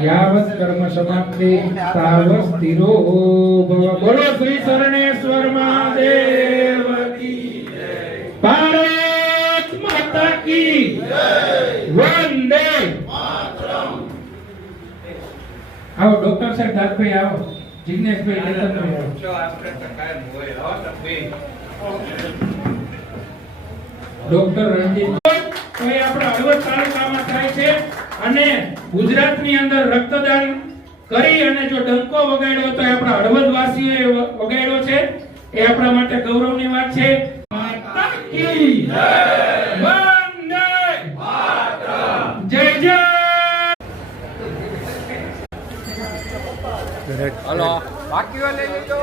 यावत् कर्म समाप्ति तावत् स्थिरो भव। बोलो श्री शरणेश्वर महादेव की जय। भारत माता की जय। वंदे मातरम। आओ डॉक्टर साहब दाद पे आओ, जिग्नेश भाई लेकर आओ। जो आपने तकाय मोए आओ तबे डॉक्टर रंजीत तो ये આપણે હળવદ તાલુકામાં થાય છે અને ગુજરાતની અંદર રક્તદાન કરી અને જો ડંકો વગાડ્યો તો આપણા હળવદ વાસીઓએ વગાડ્યો છે એ આપણા માટે ગૌરવની વાત છે। માતા કી જય। વંદે માતરમ। જય જય। हेलो बाकी वाले लीजिए तो